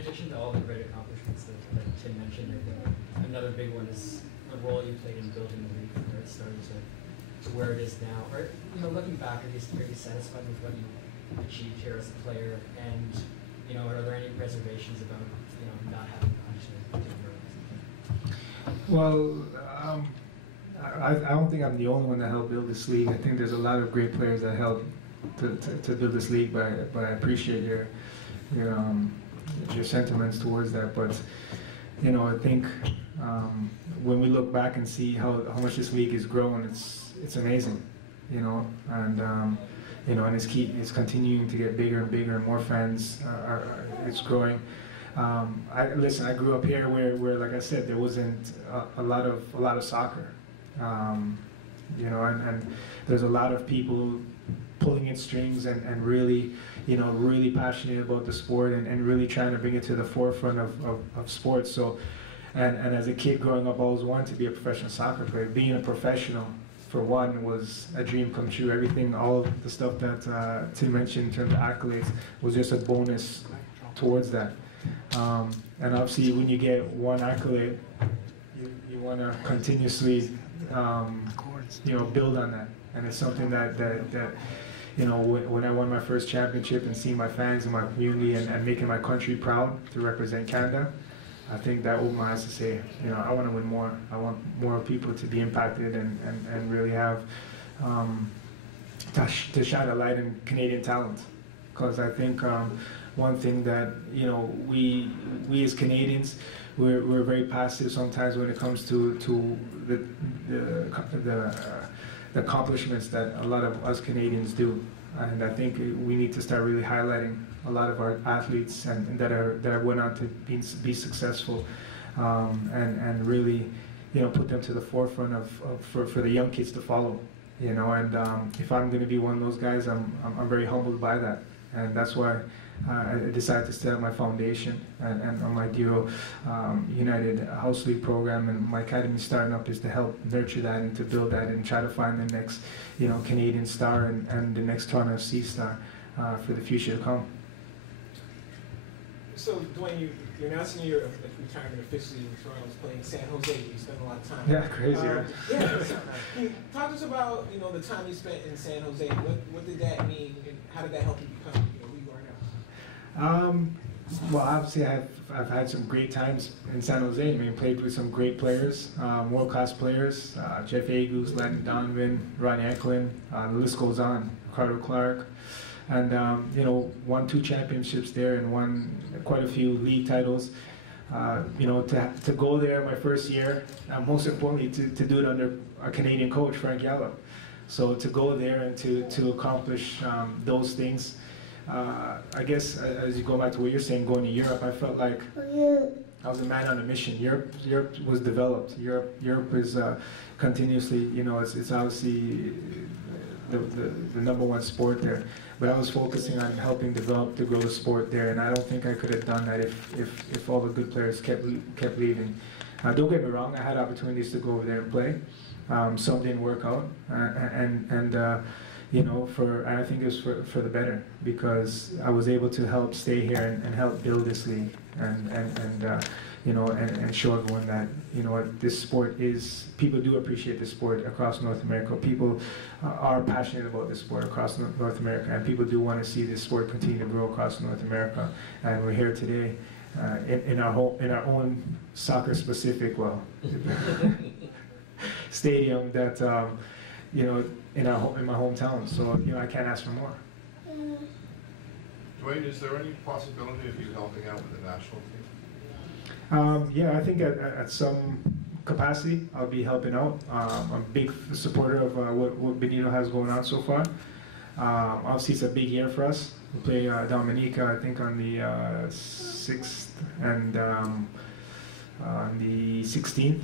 addition to all the great accomplishments that Tim mentioned, I think another big one is the role you played in building the league from where it started to where it is now. Or, looking back, are you satisfied with what you achieved here as a player? And, are there any reservations about, not having gone to different? Well, I don't think I'm the only one that helped build this league. I think there's a lot of great players that helped to build this league, but I appreciate your sentiments towards that. But I think when we look back and see how much this league has grown, it's amazing, and and it's continuing to get bigger and bigger, and more fans it's growing. I grew up here where like I said, there wasn't a lot of soccer, and there's a lot of people pulling its strings and really, really passionate about the sport and really trying to bring it to the forefront of sports. So, and as a kid growing up, I always wanted to be a professional soccer player. Being a professional, for one, was a dream come true. Everything, all of the stuff that Tim mentioned in terms of accolades was just a bonus towards that. And obviously, when you get one accolade, you want to continuously, build on that. And it's something that when I won my first championship and seeing my fans and my community and making my country proud to represent Canada, I think that opened my eyes to say, I want to win more. I want more people to be impacted and really have to shine a light in Canadian talent. Because I think one thing that we as Canadians, we're very passive sometimes when it comes to the accomplishments that a lot of us Canadians do, and I think we need to start really highlighting a lot of our athletes and that went on to be successful, and really put them to the forefront for the young kids to follow, and if I'm going to be one of those guys, I'm very humbled by that, and that's why I decided to set up my foundation and on my Dero United House League program, and my academy starting up is to help nurture that and to build that and try to find the next Canadian star and the next Toronto FC star for the future to come. So Dwayne, you're announcing your retirement officially in Toronto, playing San Jose. You spent a lot of time. Yeah, crazy. Can you talk to us about the time you spent in San Jose? What did that mean, and how did that help you become who you are now? Well, obviously I've had some great times in San Jose. I mean, played with some great players, world-class players, Jeff Agus, Landon Donovan, Ronnie Eklund, the list goes on, Ricardo Clark. And won 2 championships there and won quite a few league titles. To go there my first year, most importantly to do it under a Canadian coach, Frank Gallo. So to go there and to accomplish those things, I guess as you go back to what you're saying, going to Europe, I felt like I was a man on a mission. Europe was developed. Europe is continuously, it's obviously the number one sport there. But I was focusing on helping develop to grow the sport there, and I don't think I could have done that if all the good players kept leaving. Don't get me wrong, I had opportunities to go over there and play. Some didn't work out, and I think it was for the better, because I was able to help stay here and help build this league and show everyone that this sport is. People do appreciate this sport across North America. People are passionate about this sport across North America, and people do want to see this sport continue to grow across North America. And we're here today in our own soccer-specific stadium that in my hometown. So I can't ask for more. Dwayne, is there any possibility of you helping out with the national team? Yeah, I think at some capacity I'll be helping out. I'm a big supporter of what Benito has going on so far. Obviously, it's a big year for us. We play Dominica, I think, on the 6th and on the 16th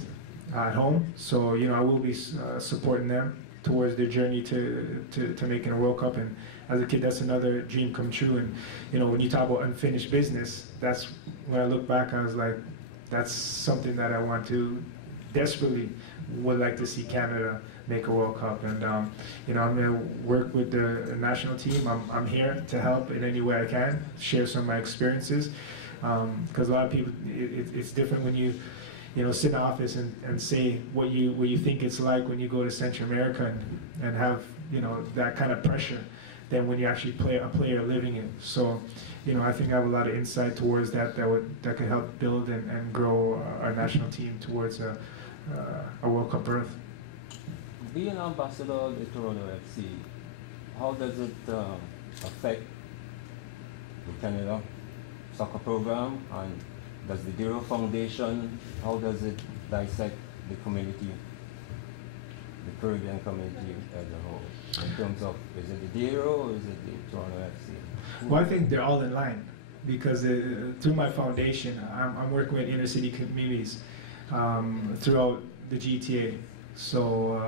at home. So I will be supporting them towards their journey to making a World Cup. And as a kid, that's another dream come true. And when you talk about unfinished business, that's when I look back, I was like, that's something that I want to desperately would like to see Canada make a World Cup. And I'm going to work with the national team. I'm here to help in any way I can, share some of my experiences, Because a lot of people, it's different when you sit in office and say what you think it's like when you go to Central America and have, that kind of pressure than when you actually play a player living it. So, I think I have a lot of insight towards that could help build and grow our national team towards a World Cup berth. Being an ambassador of the Toronto FC, how does it affect the Canada soccer program, and does the Dero Foundation, how does it dissect the community, the Caribbean community as a whole, in terms of, is it the Dero or is it the Toronto FC? Well, I think they're all in line because through my foundation, I'm working with inner city communities throughout the GTA. So,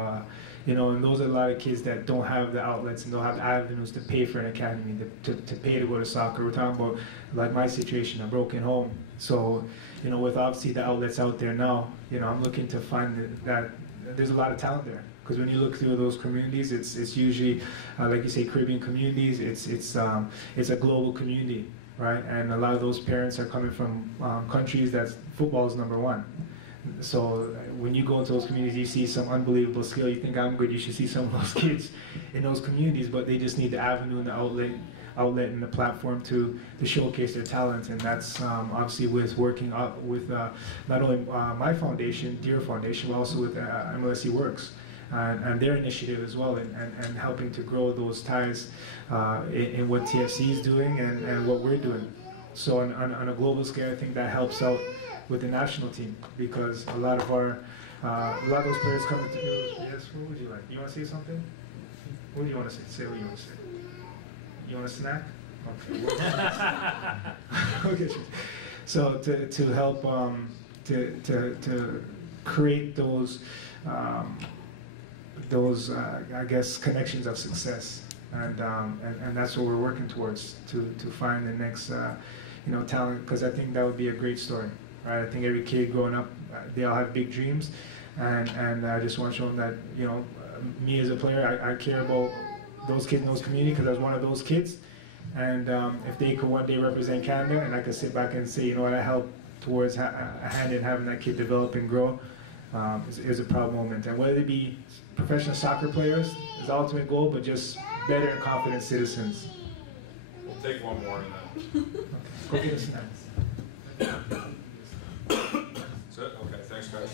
and those are a lot of kids that don't have the outlets and don't have the avenues to pay for an academy, to pay to go to soccer. We're talking about, like my situation, a broken home. So, with obviously the outlets out there now, I'm looking to find that there's a lot of talent there. Because when you look through those communities, it's usually, like you say, Caribbean communities. It's a global community, right? And a lot of those parents are coming from countries that football is number one. So when you go into those communities, you see some unbelievable skill. You think I'm good. You should see some of those kids in those communities, but they just need the avenue and the outlet and the platform to showcase their talent. And that's obviously with working up with not only my foundation, Deer Foundation, but also with MLSE Works. And their initiative as well, and helping to grow those ties in what TFC is doing and what we're doing. So on a global scale, I think that helps out with the national team, because a lot of those players come to you. Yes, what would you like? You want to say something? What do you want to say? Say what you want to say. You want a snack? Okay. Okay. So to help to create those I guess connections of success, and that's what we're working towards to find the next talent, because I think that would be a great story, right? I think every kid growing up, they all have big dreams, and I just want to show them that me as a player, I care about those kids in those communities, because I was one of those kids, and if they could one day represent Canada, and I could sit back and say, I helped towards a hand in having that kid develop and grow, is a proud moment. And whether they be professional soccer players is the ultimate goal, but just better and confident citizens. We'll take one more and then. Okay. Go get a snack. That's it? Okay, thanks guys.